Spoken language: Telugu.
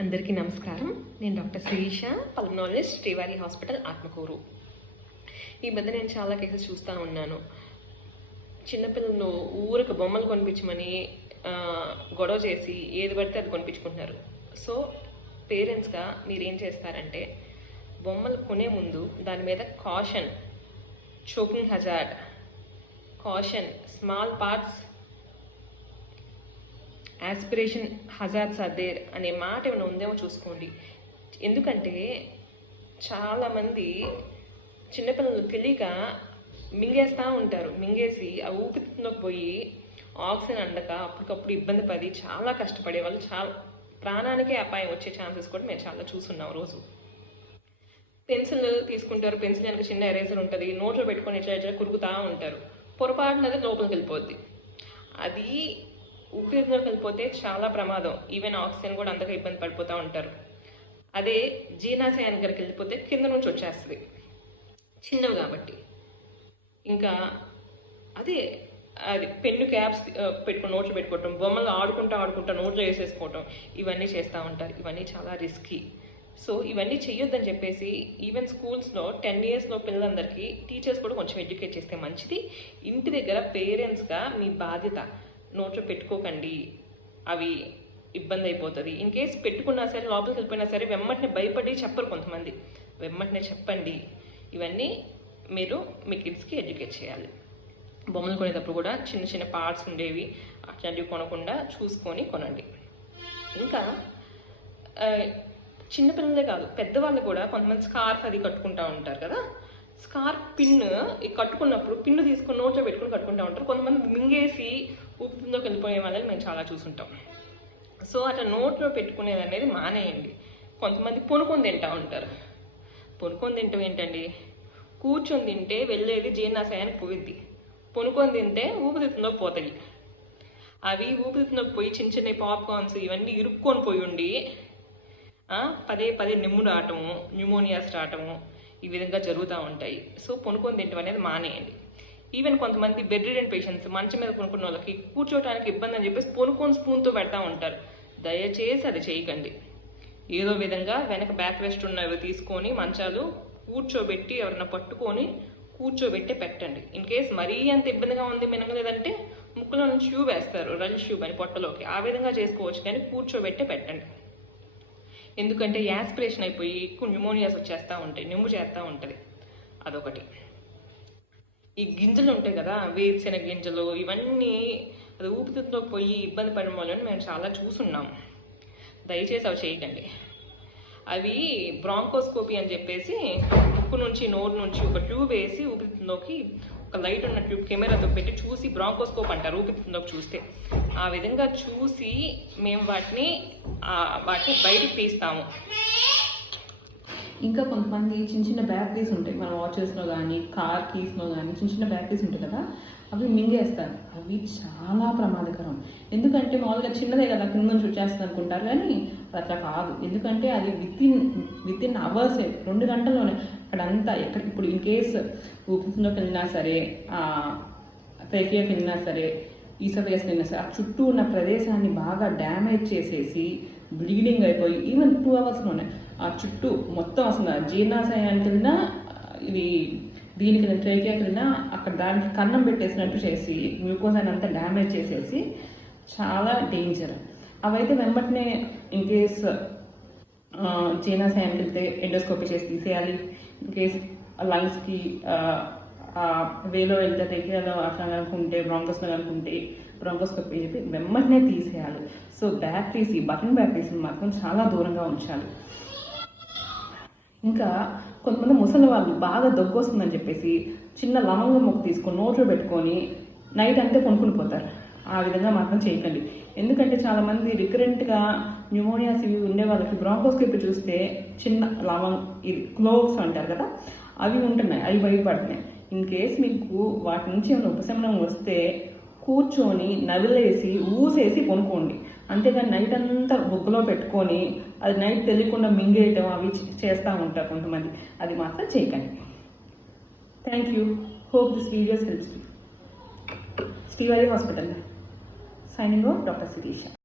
అందరికీ నమస్కారం. నేను డాక్టర్ శిరీష, పల్మనాలజిస్ట్, శ్రీవారి హాస్పిటల్, ఆత్మకూరు. ఈ మధ్య నేను చాలా కేసెస్ చూస్తూ ఉన్నాను. చిన్నపిల్లలు ఊరికి బొమ్మలు కొనిపించమని గొడవ చేసి ఏది పడితే అది కొనిపించుకుంటున్నారు. సో పేరెంట్స్గా మీరేం చేస్తారంటే, బొమ్మలు కొనే ముందు దాని మీద caution, choking hazard, caution, small parts, aspiration hazards are there అనే మాట ఏమైనా ఉందేమో చూసుకోండి. ఎందుకంటే చాలామంది చిన్నపిల్లలు తెలియక మింగేస్తూ ఉంటారు. మింగేసి ఆ ఊపిరిలోకి పోయి ఆక్సిజన్ అందక అప్పటికప్పుడు ఇబ్బంది పడి చాలా కష్టపడే వాళ్ళు, చాలా ప్రాణానికే అపాయం వచ్చే ఛాన్సెస్ కూడా మేము చాలా చూస్తున్నాం. రోజు పెన్సిల్ తీసుకుంటారు, పెన్సిల్ వెనక చిన్న ఎరేజర్ ఉంటుంది, నోట్లో పెట్టుకొని ఇట్లా కురుగుతూ ఉంటారు. పొరపాటున అది లోపలికి వెళ్ళిపోద్ది. అది ఊపిరిలోకి వెళ్ళిపోతే చాలా ప్రమాదం. ఈవెన్ ఆక్సిజన్ కూడా అంతగా ఇబ్బంది పడిపోతూ ఉంటారు. అదే జీర్ణాశయానికి దగ్గరికి వెళ్ళిపోతే కింద నుంచి వచ్చేస్తుంది, చిన్నవి కాబట్టి. ఇంకా అది పెన్ను క్యాప్స్ పెట్టుకుని నోట్లో పెట్టుకోవటం, బొమ్మలు ఆడుకుంటా నోట్లో వేసేసుకోవటం, ఇవన్నీ చేస్తూ ఉంటారు. ఇవన్నీ చాలా రిస్కీ. సో ఇవన్నీ చెయ్యొద్దని చెప్పేసి ఈవెన్ స్కూల్స్లో 10 years పిల్లలందరికీ టీచర్స్ కూడా కొంచెం ఎడ్యుకేట్ చేస్తే మంచిది. ఇంటి దగ్గర పేరెంట్స్గా మీ బాధ్యత, నోట్లో పెట్టుకోకండి, అవి ఇబ్బంది అయిపోతుంది. ఇన్ కేస్ పెట్టుకున్నా సరే, లోపలికి వెళ్ళిపోయినా సరే వెమ్మటిని భయపడి చెప్పరు కొంతమంది. వెమ్మటినే చెప్పండి. ఇవన్నీ మీరు మీ కిడ్స్కి ఎడ్యుకేట్ చేయాలి. బొమ్మలు కొనేటప్పుడు కూడా చిన్న చిన్న పార్ట్స్ ఉండేవి అట్లాంటివి కొనకుండా చూసుకొని కొనండి. ఇంకా చిన్నపిల్లలే కాదు, పెద్దవాళ్ళు కూడా కొంతమంది స్కార్ఫ్ అది కట్టుకుంటూ ఉంటారు కదా. స్కార్ఫ్ పిన్ కట్టుకున్నప్పుడు పిన్ను తీసుకుని నోట్లో పెట్టుకుని కట్టుకుంటూ ఉంటారు. కొంతమంది మింగేసి ఊపిరిలోకి వెళ్ళిపోయే వాళ్ళని మేము చాలా చూసుంటాం. సో అట్లా నోట్లో పెట్టుకునేది అనేది మానేయండి. కొంతమంది పొనుకొని తింటూ ఉంటారు. పొనుకొని తింటాం ఏంటండి? కూర్చొని తింటే వెళ్ళేది జీర్ణాశయానికి పోయిద్ది, పొనుకొని తింటే ఊపిరితిత్తులోకి పోతాయి. అవి ఊపిరితిత్తులోకి పోయి చిన్న చిన్న పాప్కార్న్స్ ఇవన్నీ ఇరుక్కొని పోయి ఉండి పదే నిమ్ము రావటము, న్యూమోనియాస్ రావటము, ఈ విధంగా జరుగుతూ ఉంటాయి. సో పొనుకొని తింటం అనేది మానేయండి. ఈవెన్ కొంతమంది బెడ్ రిడెన్ పేషెంట్స్, మంచం మీద కొనుక్కున్న వాళ్ళకి కూర్చోవడానికి ఇబ్బంది అని చెప్పేసి పొనుకొని స్పూన్తో పెడతా ఉంటారు. దయచేసి అది చేయకండి. ఏదో విధంగా వెనక బ్యాక్ రెస్ట్ ఉన్నవి తీసుకొని మంచాలు కూర్చోబెట్టి ఎవరైనా పట్టుకొని కూర్చోబెట్టి పెట్టండి. ఇన్ కేస్ మరీ అంత ఇబ్బందిగా ఉంది మినగలేదంటే ముక్కులో నుంచి ట్యూబ్ వేస్తారు, రల్ ట్యూబ్ అని పొట్టలోకి, ఆ విధంగా చేసుకోవచ్చు. కానీ కూర్చోబెట్టే పెట్టండి. ఎందుకంటే యాస్పిరేషన్ అయిపోయి ఎక్కువ న్యూమోనియాస్ వచ్చేస్తూ ఉంటాయి, నిమ్ము చేస్తూ ఉంటుంది. అదొకటి. ఈ గింజలు ఉంటాయి కదా, వేరుశెనగ గింజలు, ఇవన్నీ అది ఊపిరితిత్తులోకి పోయి ఇబ్బంది పడిన వాళ్ళని మేము చాలా చూసున్నాం. దయచేసి అవి చేయకండి. అవి బ్రాంకోస్కోపీ అని చెప్పేసి ముక్కు నుంచి నోరు నుంచి ఒక ట్యూబ్ వేసి ఊపిరితిత్తులోకి ఒక లైట్ ఉన్న ట్యూబ్ కెమెరాతో పెట్టి చూసి, బ్రాంకోస్కోప్ అంటారు ఊపిరితిత్తులోకి చూస్తే. ఆ విధంగా చూసి మేము వాటిని బయటికి తీస్తాము. ఇంకా కొంతమంది చిన్న చిన్న బ్యాటరీస్ ఉంటాయి మన వాచెస్లో కానీ కార్ కీస్లో కానీ, చిన్న చిన్న బ్యాటరీస్ ఉంటాయి కదా, అవి మింగేస్తారు. అవి చాలా ప్రమాదకరం. ఎందుకంటే మామూలుగా చిన్నదే కదా, కింద నుంచి వచ్చేస్తుంది అనుకుంటారు, కానీ అట్లా కాదు. ఎందుకంటే అది విత్ ఇన్ అవర్సే, 2 గంటల్లోనే అక్కడంతా ఎక్కడ. ఇప్పుడు ఇన్ కేస్ ఊపిరితిత్తులోకి వెళ్ళినా సరే, ట్రేకియాకి వెళ్ళినా సరే, ఈసోఫేగస్కి వెళ్ళినా సరే, ఆ చుట్టూ ఉన్న ప్రదేశాన్ని బాగా డ్యామేజ్ చేసేసి బ్లీడింగ్ అయిపోయి ఈవెన్ 2 hours ఆ చుట్టూ మొత్తం అసలు జీర్ణాశయానికి వెళ్ళినా, ఇది దీనికి ట్రేకియాకి వెళ్ళినా అక్కడ దానికి కన్నం పెట్టేసినట్టు చేసి గ్లూకోజ్ అంతా డ్యామేజ్ చేసేసి చాలా డేంజర్. అవైతే వెంబటనే ఇన్ కేస్ జీర్ణాశయానికి వెళ్తే ఎండోస్కోపీ చేసి తీసేయాలి. ఇన్ కేస్ లంగ్స్కి వేలో వెళ్తే ట్రేకియాలో అట్లా కనుకుంటే, బ్రాంకోస్లో కనుకుంటే బ్రాంకోస్కోపీ చెప్పి వెంబటనే తీసేయాలి. సో బ్యాటరీస్, ఈ బటన్ బ్యాటరీస్ని మాత్రం చాలా దూరంగా ఉంచాలి. ఇంకా కొంతమంది ముసలి వాళ్ళు బాగా దగ్గు వస్తుందని చెప్పేసి చిన్న లవంగం మొక్క తీసుకొని నోట్లో పెట్టుకొని నైట్ అంతే కొనుక్కుని పోతారు. ఆ విధంగా మాత్రం చేయకండి. ఎందుకంటే చాలామంది రికరెంట్గా న్యూమోనియాస్ ఇవి ఉండే వాళ్ళకి బ్రాంకోస్కోపీ చూస్తే చిన్న ఇది క్లోవ్స్ అంటారు కదా, అవి ఉంటున్నాయి, అవి భయపడుతున్నాయి. ఇన్ కేస్ మీకు వాటి నుంచి ఏమైనా ఉపశమనం వస్తే కూర్చొని నవిలేసి ఊసేసి కొనుక్కోండి. అంతేగాని నైట్ అంతా బొగ్గులో పెట్టుకొని అది నైట్ తెలియకుండా మింగేయటం అవి చేస్తూ ఉంటారు కొంతమంది. అది మాత్రం చేయకండి. Thank you. Hope this videos helps you. Srivari hospital. Signing off doctor Sirisha.